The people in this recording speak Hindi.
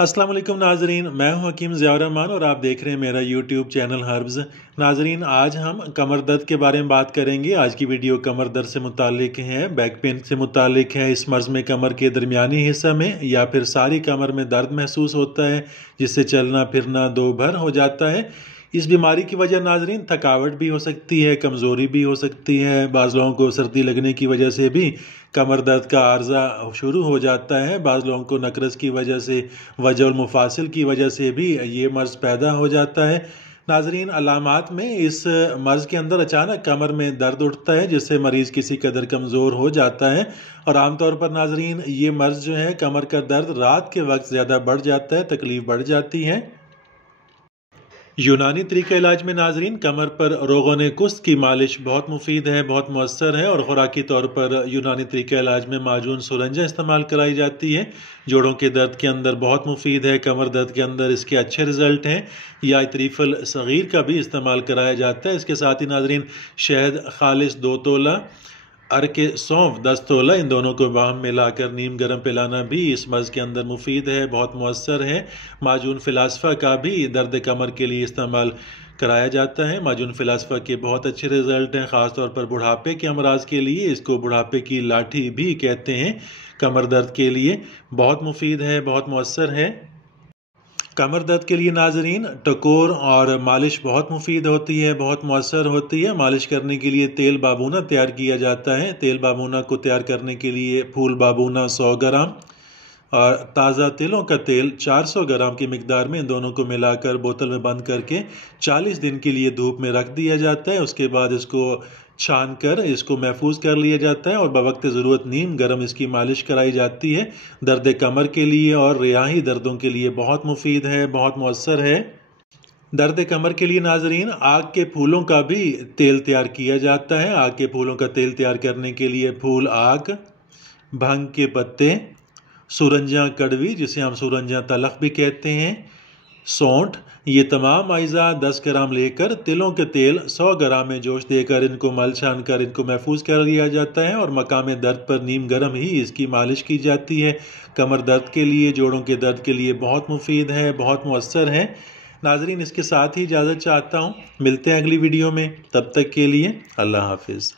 अस्सलाम वालेकुम नाजरीन, मैं हूं हकीम ज़ियाउर रहमान और आप देख रहे हैं मेरा यूट्यूब चैनल हर्ब्स। नाजरीन, आज हम कमर दर्द के बारे में बात करेंगे। आज की वीडियो कमर दर्द से मुतालिक है, बैक पेन से मुतालिक है। इस मर्ज़ में कमर के दरमियानी हिस्सा में या फिर सारी कमर में दर्द महसूस होता है, जिससे चलना फिरना दो भर हो जाता है। इस बीमारी की वजह नाजरीन थकावट भी हो सकती है, कमज़ोरी भी हो सकती है। बाज़ लोगों को सर्दी लगने की वजह से भी कमर दर्द का आर्जा शुरू हो जाता है। बाज़ लोगों को नकरस की वजह से, वजह और मुफासिल की वजह से भी ये मर्ज़ पैदा हो जाता है। नाजरीन, अलामात में इस मर्ज़ के अंदर अचानक कमर में दर्द उठता है, जिससे मरीज़ किसी कदर कमज़ोर हो जाता है। और आमतौर पर नाजरीन ये मर्ज़ जो है, कमर का दर्द रात के वक्त ज़्यादा बढ़ जाता है, तकलीफ़ बढ़ जाती है। यूनानी तरीके इलाज में नाजरीन कमर पर रोगन कुस्त की मालिश बहुत मुफीद है, बहुत मौसर है। और खुराकी तौर पर यूनानी तरीके इलाज में माजून सुरंजा इस्तेमाल कराई जाती है। जोड़ों के दर्द के अंदर बहुत मुफीद है, कमर दर्द के अंदर इसके अच्छे रिजल्ट हैं। या इतरीफल सग़ीर का भी इस्तेमाल कराया जाता है। इसके साथ ही नाजरीन शहद खालिश 2 तोला, अर्के सौंफ 10 तोला, इन दोनों को बाम मिलाकर नीम गर्म पिलाना भी इस मर्ज़ के अंदर मुफीद है, बहुत मौसर है। माजून फ़िलासफ़ा का भी दर्द कमर के लिए इस्तेमाल कराया जाता है। माजून फ़िलासफ़ा के बहुत अच्छे रिज़ल्ट हैं, ख़ास तौर पर बुढ़ापे के अमराज के लिए। इसको बुढ़ापे की लाठी भी कहते हैं। कमर दर्द के लिए बहुत मुफीद है, बहुत मौसर है। कमर दर्द के लिए नाजरीन टकोर और मालिश बहुत मुफीद होती है, बहुत मौसर होती है। मालिश करने के लिए तेल बाबूना तैयार किया जाता है। तेल बाबूना को तैयार करने के लिए फूल बाबूना 100 ग्राम और ताज़ा तिलों का तेल 400 ग्राम की मिकदार में, इन दोनों को मिलाकर बोतल में बंद करके 40 दिन के लिए धूप में रख दिया जाता है। उसके बाद इसको छान कर इसको महफूज कर लिया जाता है और बवक्त ज़रूरत नीम गर्म इसकी मालिश कराई जाती है। दर्द कमर के लिए और रियाही दर्दों के लिए बहुत मुफीद है, बहुत मौसर है। दर्द कमर के लिए नाजरीन आग के फूलों का भी तेल तैयार किया जाता है। आग के फूलों का तेल तैयार करने के लिए फूल आग, भंग के पत्ते, सुरंजा कड़वी जिसे हम सुरंजा तलख भी कहते हैं, सौंठ, ये तमाम अज़ा 10 ग्राम लेकर तिलों के तेल 100 ग्राम में जोश देकर इनको मल छान कर इनको महफूज कर लिया जाता है और मकाम दर्द पर नीम गर्म ही इसकी मालिश की जाती है। कमर दर्द के लिए, जोड़ों के दर्द के लिए बहुत मुफीद है, बहुत मौसर है। नाजरीन, इसके साथ ही इजाज़त चाहता हूँ। मिलते हैं अगली वीडियो में, तब तक के लिए अल्लाह हाफिज़।